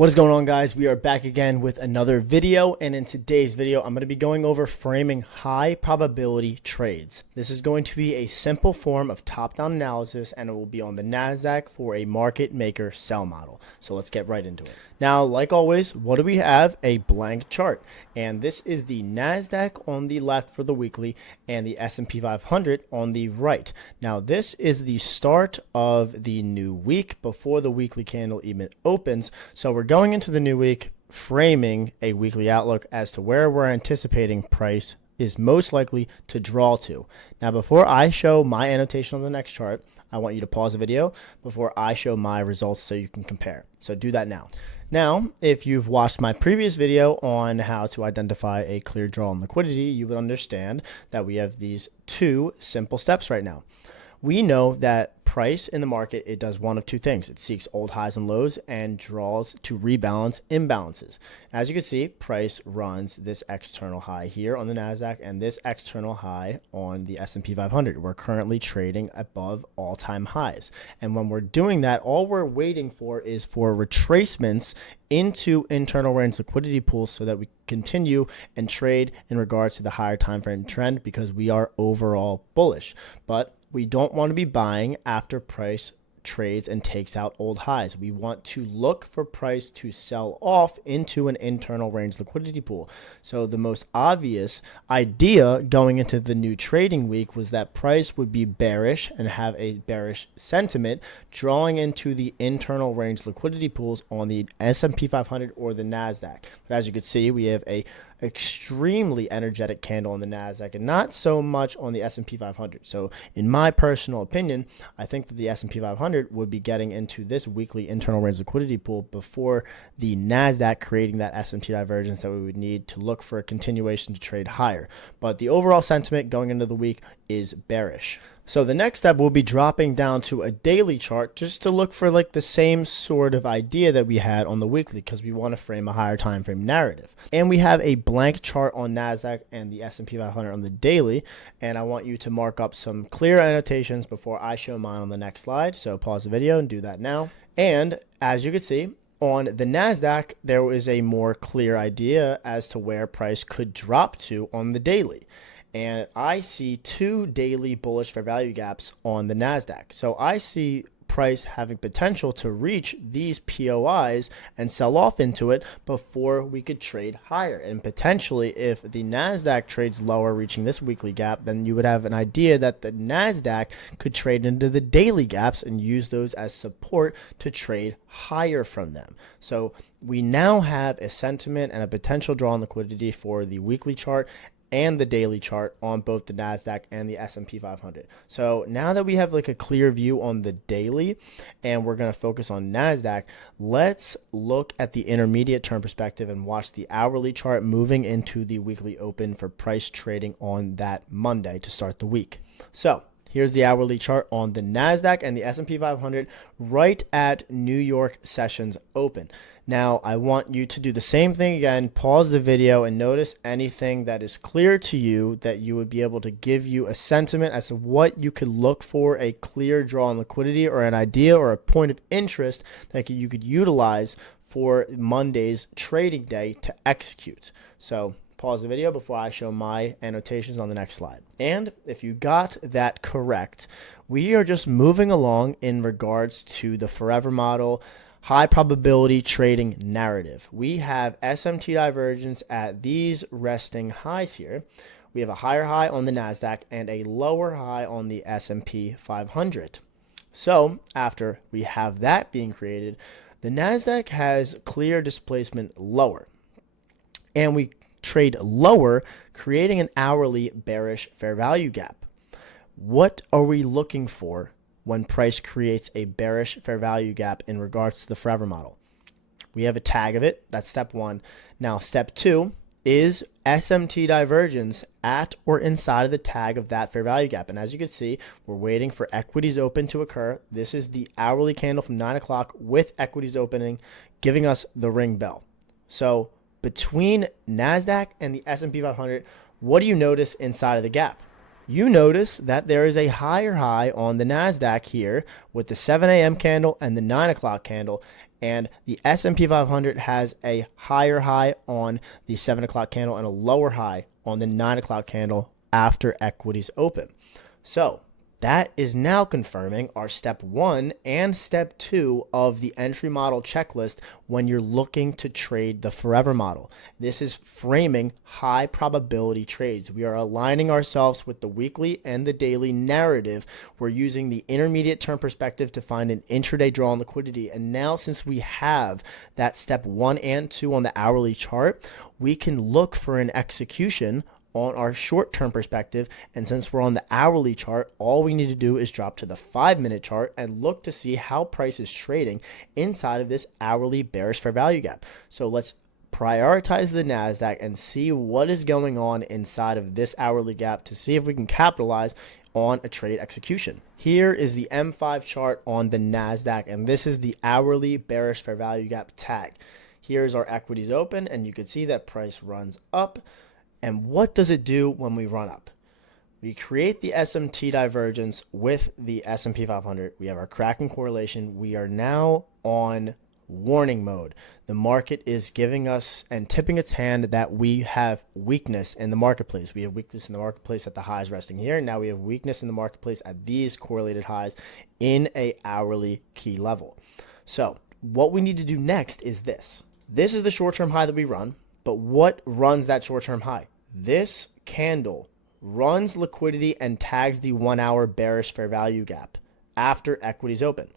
What is going on, guys? We are back again with another video, and in today's video I'm going to be going over framing high probability trades. This is going to be a simple form of top-down analysis, and it will be on the NASDAQ for a market maker sell model. So let's get right into it. Now, like always, what do we have? A blank chart, and this is the NASDAQ on the left for the weekly and the S&P 500 on the right. Now, this is the start of the new week before the weekly candle even opens. So we're going into the new week framing a weekly outlook as to where we're anticipating price is most likely to draw to. Now, before I show my annotation on the next chart, I want you to pause the video before I show my results so you can compare. So do that now. Now, if you've watched my previous video on how to identify a clear draw in liquidity, you would understand that we have these two simple steps right now. We know that price in the market, it does one of two things. It seeks old highs and lows and draws to rebalance imbalances. As you can see, price runs this external high here on the NASDAQ and this external high on the S&P 500. We're currently trading above all-time highs. And when we're doing that, all we're waiting for is for retracements into internal range liquidity pools so that we continue and trade in regards to the higher time frame trend, because we are overall bullish. But we don't want to be buying after price trades and takes out old highs. We want to look for price to sell off into an internal range liquidity pool. So the most obvious idea going into the new trading week was that price would be bearish and have a bearish sentiment drawing into the internal range liquidity pools on the S&P 500 or the NASDAQ. But as you can see, we have a extremely energetic candle on the NASDAQ and not so much on the S&P 500. So in my personal opinion, I think that the S&P 500 would be getting into this weekly internal range liquidity pool before the NASDAQ creating that S&P divergence that we would need to look for a continuation to trade higher. But the overall sentiment going into the week is bearish. So the next step will be dropping down to a daily chart just to look for like the same sort of idea that we had on the weekly, because we want to frame a higher time frame narrative. And we have a blank chart on NASDAQ and the S&P 500 on the daily, and I want you to mark up some clear annotations before I show mine on the next slide. So pause the video and do that now. And as you can see, on the NASDAQ, there is a more clear idea as to where price could drop to on the daily. And I see two daily bullish fair value gaps on the NASDAQ. So I see price having potential to reach these POIs and sell off into it before we could trade higher. And potentially, if the NASDAQ trades lower, reaching this weekly gap, then you would have an idea that the NASDAQ could trade into the daily gaps and use those as support to trade higher from them. So we now have a sentiment and a potential draw on liquidity for the weekly chart and the daily chart on both the NASDAQ and the S&P 500. So now that we have like a clear view on the daily and we're going to focus on NASDAQ, let's look at the intermediate term perspective and watch the hourly chart moving into the weekly open for price trading on that Monday to start the week. So here's the hourly chart on the NASDAQ and the S&P 500 right at New York sessions open. Now, I want you to do the same thing again, pause the video and notice anything that is clear to you that you would be able to give you a sentiment as to what you could look for a clear draw on liquidity or an idea or a point of interest that you could utilize for Monday's trading day to execute. So pause the video before I show my annotations on the next slide. And if you got that correct, we are just moving along in regards to the forever model high probability trading narrative. We have SMT divergence at these resting highs here. We have a higher high on the NASDAQ and a lower high on the S&P 500. So after we have that being created, the NASDAQ has clear displacement lower. And we trade lower, creating an hourly bearish fair value gap. What are we looking for when price creates a bearish fair value gap in regards to the forever model? We have a tag of it. That's step one. Now, step two is SMT divergence at or inside of the tag of that fair value gap. And as you can see, we're waiting for equities open to occur. This is the hourly candle from 9 o'clock with equities opening, giving us the ring bell. So between NASDAQ and the S&P 500, what do you notice inside of the gap? you notice that there is a higher high on the NASDAQ here with the 7 a.m. candle and the 9 o'clock candle, and the S&P 500 has a higher high on the 7 o'clock candle and a lower high on the 9 o'clock candle after equities open. So that is now confirming our step 1 and step 2 of the entry model checklist when you're looking to trade the forever model. This is framing high probability trades. We are aligning ourselves with the weekly and the daily narrative. We're using the intermediate term perspective to find an intraday draw on liquidity. And now, since we have that step 1 and 2 on the hourly chart, we can look for an execution on our short-term perspective. And since we're on the hourly chart, all we need to do is drop to the 5-minute chart and look to see how price is trading inside of this hourly bearish fair value gap. So let's prioritize the NASDAQ and see what is going on inside of this hourly gap to see if we can capitalize on a trade execution. Here is the M5 chart on the NASDAQ, and this is the hourly bearish fair value gap tag. Here's our equities open, and you can see that price runs up. And what does it do when we run up? We create the SMT divergence with the S&P 500. We have our cracking correlation. We are now on warning mode. The market is giving us and tipping its hand that we have weakness in the marketplace. We have weakness in the marketplace at the highs resting here. Now we have weakness in the marketplace at these correlated highs in a hourly key level. So what we need to do next is this. This is the short-term high that we run. But what runs that short-term high? This candle runs liquidity and tags the 1-hour bearish fair value gap after equities open.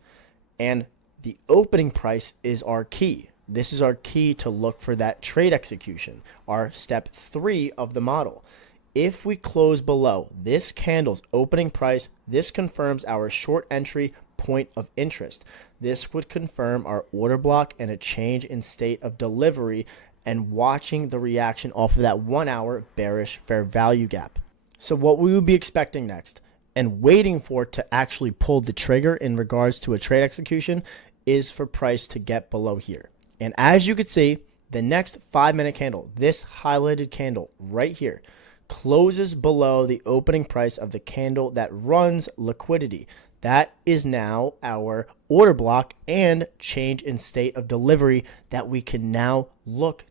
And the opening price is our key. This is our key to look for that trade execution, our step 3 of the model. If we close below this candle's opening price, this confirms our short entry point of interest. This would confirm our order block and a change in state of delivery and watching the reaction off of that 1-hour bearish fair value gap. So what we would be expecting next and waiting for to actually pull the trigger in regards to a trade execution is for price to get below here. And as you can see, the next 5-minute candle, this highlighted candle right here, closes below the opening price of the candle that runs liquidity. That is now our order block and change in state of delivery that we can now look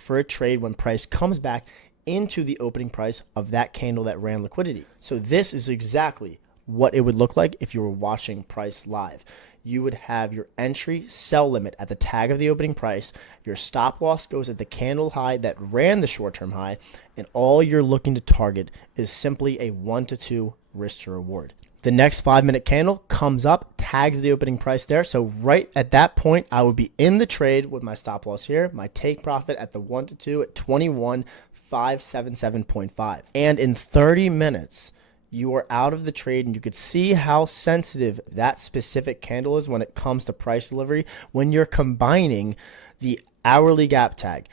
for a trade when price comes back into the opening price of that candle that ran liquidity. So this is exactly what it would look like if you were watching price live. You would have your entry sell limit at the tag of the opening price. Your stop loss goes at the candle high that ran the short-term high, and all you're looking to target is simply a 1 to 2 risk to reward. The next 5-minute candle comes up, tags the opening price there. So right at that point, I would be in the trade with my stop loss here, my take profit at the 1 to 2 at 21,577.5. And in 30 minutes, you are out of the trade, and you could see how sensitive that specific candle is when it comes to price delivery when you're combining the hourly gap tag,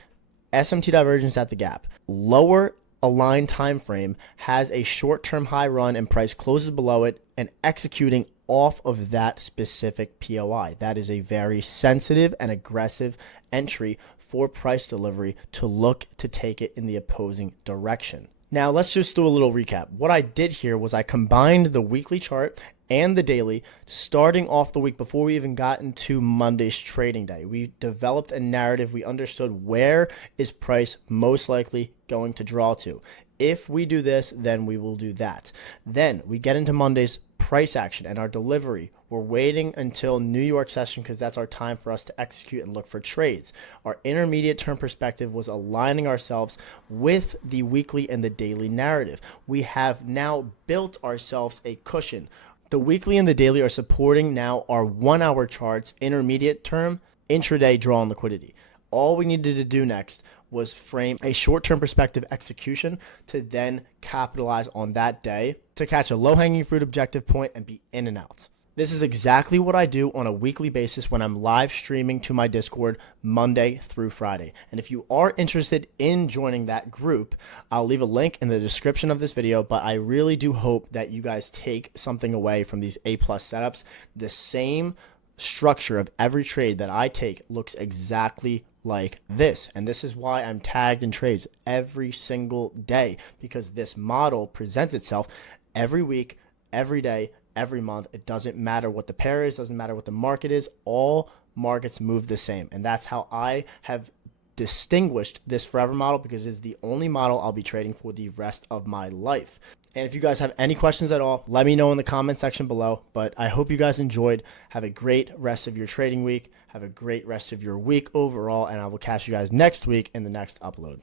SMT divergence at the gap, lower aligned time frame has a short-term high run and price closes below it, and executing off of that specific POI. That is a very sensitive and aggressive entry for price delivery to look to take it in the opposing direction. Now let's just do a little recap. What I did here was I combined the weekly chart and the daily, starting off the week before we even got into Monday's trading day. We developed a narrative. We understood where is price most likely going to draw to. If we do this, then we will do that. Then we get into Monday's price action and our delivery. We're waiting until New York session because that's our time for us to execute and look for trades. Our intermediate term perspective was aligning ourselves with the weekly and the daily narrative. We have now built ourselves a cushion. The weekly and the daily are supporting now our 1-hour charts, intermediate term, intraday draw and liquidity. All we needed to do next was frame a short-term perspective execution to then capitalize on that day to catch a low-hanging fruit objective point and be in and out. This is exactly what I do on a weekly basis when I'm live streaming to my Discord Monday through Friday. And if you are interested in joining that group, I'll leave a link in the description of this video, but I really do hope that you guys take something away from these A+ setups. The same structure of every trade that I take looks exactly like this. And this is why I'm tagged in trades every single day, because this model presents itself every week, every day, every month. It doesn't matter what the pair is, doesn't matter what the market is. All markets move the same. And that's how I have distinguished this forever model, because it is the only model I'll be trading for the rest of my life. And if you guys have any questions at all, let me know in the comment section below. But I hope you guys enjoyed. Have a great rest of your trading week. Have a great rest of your week overall. And I will catch you guys next week in the next upload.